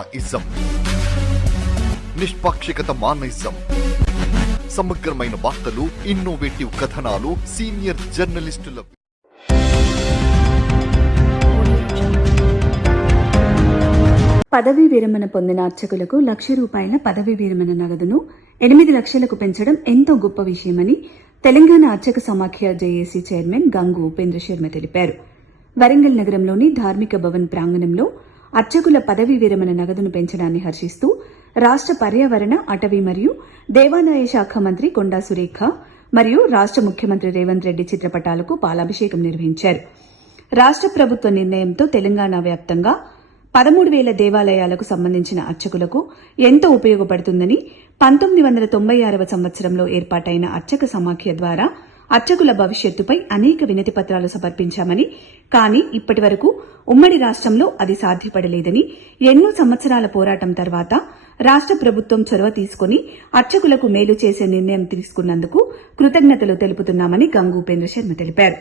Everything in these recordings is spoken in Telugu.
ఇజం నిష్పాక్షికత మానయిజం సమగ్రమైన వార్తలు, ఇన్నోవేటివ్ కథనాలు, సీనియర్ జర్నలిస్టుల పదవీ విరమణ పొందిన అర్చకులకు ₹1,00,000 పదవీ విరమణ నగదును 8 లక్షలకు పెంచడం ఎంతో గొప్ప విషయమని తెలంగాణ అర్చక సమాఖ్య జేఏసీ చైర్మన్ గంగు ఉపేంద్ర శర్మ తెలిపారు. వరంగల్ నగరంలోని ధార్మిక భవన్ ప్రాంగణంలో అర్చకుల పదవీ విరమణ నగదును పెంచడాన్ని హర్షిస్తూ రాష్ట పర్యావరణ, అటవీ మరియు దేవాదాయ శాఖ మంత్రి కొండా సురేఖ మరియు రాష్ట ముఖ్యమంత్రి రేవంత్ రెడ్డి చిత్రపటాలకు పాలాభిషేకం నిర్వహించారు. రాష్ట ప్రభుత్వ నిర్ణయంతో తెలంగాణ వ్యాప్తంగా 13,000 దేవాలయాలకు సంబంధించిన అర్చకులకు ఎంతో ఉపయోగపడుతుందని 1996వ సంవత్సరంలో ఏర్పాటైన అర్చక సమాఖ్య ద్వారా అర్చకుల భవిష్యత్తుపై అనేక వినతి పత్రాలు సమర్పించామని, కానీ ఇప్పటి వరకు ఉమ్మడి రాష్టంలో అది సాధ్యపడలేదని, ఎన్నో సంవత్సరాల పోరాటం తర్వాత రాష్ట ప్రభుత్వం చొరవ తీసుకుని అర్చకులకు మేలు చేసే నిర్ణయం తీసుకున్నందుకు కృతజ్ఞతలు తెలుపుతున్నామని గంగు ఉపేంద్ర శర్మ తెలిపారు.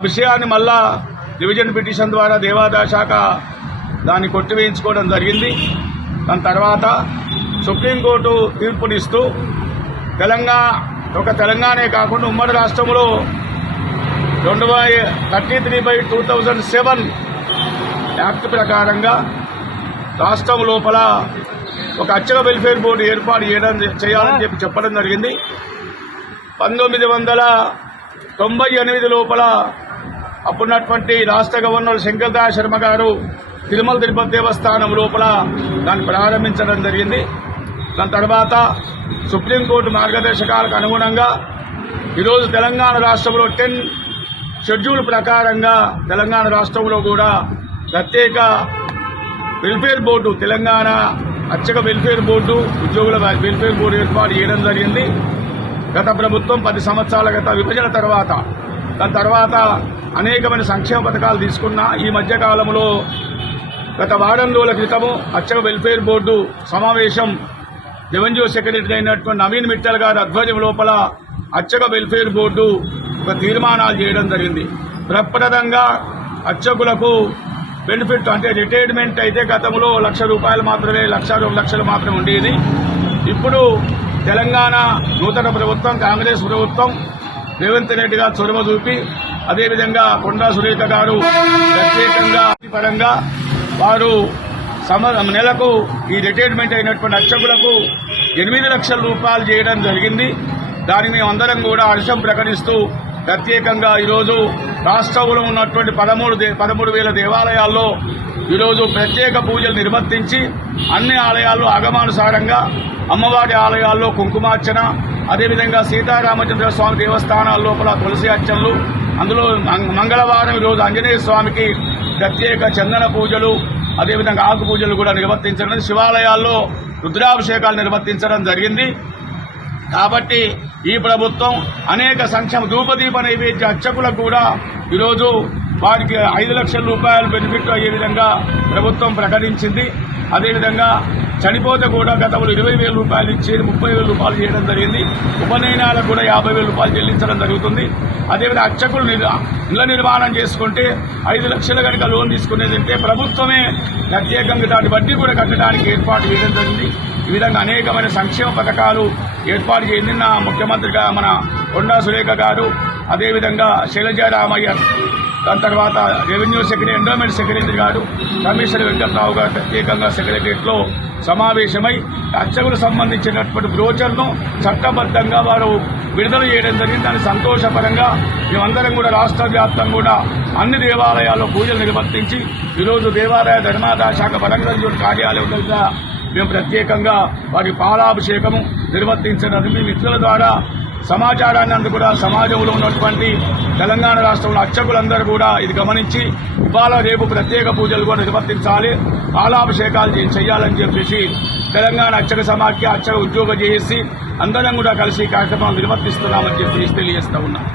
విషయాన్ని మళ్ళా డివిజన్ పిటిషన్ ద్వారా దేవాదాయ శాఖ దాన్ని కొట్టివేయించుకోవడం జరిగింది. దాని తర్వాత సుప్రీంకోర్టు తీర్పునిస్తూ తెలంగాణే కాకుండా ఉమ్మడి రాష్ట్రంలో 33/2007 యాక్ట్ ప్రకారంగా రాష్ట్రం లోపల ఒక అర్చక వెల్ఫేర్ బోర్డు ఏర్పాటు చేయాలని చెప్పడం జరిగింది. 1998 లోపల అప్పుడున్నటువంటి రాష్ట్ర గవర్నర్ శంకర్ దయాళ్ శర్మ గారు తిరుమల తిరుపతి దేవస్థానం లోపల దాన్ని ప్రారంభించడం జరిగింది. దాని తర్వాత సుప్రీంకోర్టు మార్గదర్శకాలకు అనుగుణంగా ఈరోజు తెలంగాణ రాష్ట్రంలో 10 షెడ్యూల్ ప్రకారంగా తెలంగాణ రాష్ట్రంలో కూడా ప్రత్యేక వెల్ఫేర్ బోర్డు, తెలంగాణ అర్చక వెల్ఫేర్ బోర్డు, ఉద్యోగుల వెల్ఫేర్ బోర్డు ఏర్పాటు చేయడం జరిగింది. గత ప్రభుత్వం 10 సంవత్సరాల గత విభజన తర్వాత దాని తర్వాత అనేకమైన సంక్షేమ పథకాలు తీసుకున్న ఈ మధ్యకాలంలో గత వారం రోజుల క్రితము అర్చక వెల్ఫేర్ బోర్డు సమావేశం రెవెన్యూ సెక్రటరీ అయినటువంటి నవీన్ మిట్టల్ గారి ఆధ్వర్యం లోపల అర్చక వెల్ఫేర్ బోర్డు ఒక తీర్మానాలు చేయడం జరిగింది. ప్రప్రదంగా అర్చకులకు బెనిఫిట్ అంటే రిటైర్మెంట్ అయితే గతంలో ₹1,00,000 మాత్రమే, 1,02 లక్షలు మాత్రమే ఉండేది. ఇప్పుడు తెలంగాణ నూతన ప్రభుత్వం, కాంగ్రెస్ ప్రభుత్వం రేవంత్ రెడ్డి గారు చొరవ చూపి, అదేవిధంగా కొండా సురేఖ గారు ప్రత్యేకంగా పరంగా వారు నెలకు ఈ రిటైర్మెంట్ అయినటువంటి అర్చకులకు 8 లక్షల రూపాయలు చేయడం జరిగింది. దానికి మేమందరం కూడా హర్షం ప్రకటిస్తూ ప్రత్యేకంగా ఈరోజు రాష్ట్రంలో ఉన్నటువంటి 13,000 దేవాలయాల్లో ఈరోజు ప్రత్యేక పూజలు నిర్వర్తించి అన్ని ఆలయాల్లో ఆగమానుసారంగా అమ్మవారి ఆలయాల్లో కుంకుమార్చన, అదేవిధంగా సీతారామచంద్ర స్వామి దేవస్థానాల లోపల తులసి అర్చనలు, అందులో మంగళవారం ఈరోజు ఆంజనేయ స్వామికి ప్రత్యేక చందన పూజలు, అదేవిధంగా ఆకు పూజలు కూడా నిర్వర్తించడం, శివాలయాల్లో రుద్రాభిషేకాలు నిర్వర్తించడం జరిగింది. కాబట్టి ఈ ప్రభుత్వం అనేక సంక్షేమ ధూపదీప నైవేద్య అర్చకులకు కూడా ఈరోజు వారికి 5 లక్షల రూపాయలు బెనిఫిట్ అయ్యే విధంగా ప్రభుత్వం ప్రకటించింది. అదేవిధంగా చనిపోతే కూడా గతంలో 20,000 రూపాయలు ఇచ్చి 30,000 రూపాయలు చేయడం జరిగింది. ఉపనయనాలకు కూడా 50,000 రూపాయలు చెల్లించడం జరుగుతుంది. అదేవిధంగా అర్చకులు ఇళ్ల నిర్మాణం చేసుకుంటే 5 లక్షలు కనుక లోన్ తీసుకునేదంటే ప్రభుత్వమే ప్రత్యేకంగా దాని వడ్డీ కూడా కట్టడానికి ఏర్పాటు చేయడం జరిగింది. ఈ విధంగా అనేకమైన సంక్షేమ పథకాలు ఏర్పాటు చేసిన ముఖ్యమంత్రిగా మన కొండా సురేఖ గారు, అదేవిధంగా శైలజారామయ్య, దాని తర్వాత రెవెన్యూ సెక్రటరీ, ఎండోమెంట్ సెక్రటరీ గారు, కమిషనర్ వెంకట్రావు గారు ప్రత్యేకంగా సెక్రటరియట్లో సమావేశమై అర్చకులకు సంబంధించినటువంటి బ్రోచర్ను చట్టబద్దంగా వారు విడుదల చేయడం జరిగింది. దాని సంతోషపరంగా మేమందరం కూడా రాష్ట్ర వ్యాప్తంగా కూడా అన్ని దేవాలయాల్లో పూజలు నిర్వర్తించి ఈరోజు దేవాలయ ధర్మాదాయ శాఖ వరంగల్ కార్యాలయం దగ్గర మేము ప్రత్యేకంగా వారి పాలాభిషేకము నిర్వర్తించడం మీ మిత్రుల ద్వారా సమాచారాన్ని అందు కూడా సమాజంలో ఉన్నటువంటి తెలంగాణ రాష్ట్రంలో అర్చకులందరూ కూడా ఇది గమనించి ఇవాళ రేపు ప్రత్యేక పూజలు కూడా నిర్వర్తించాలి, పాలాభిషేకాలు చేయాలని చెప్పేసి తెలంగాణ అర్చక సమాఖ్య అర్చక ఉద్యోగ చేసి అందరం కూడా కలిసి కార్యక్రమాలు నిర్వర్తిస్తున్నామని చెప్పి తెలియజేస్తా ఉన్నాం.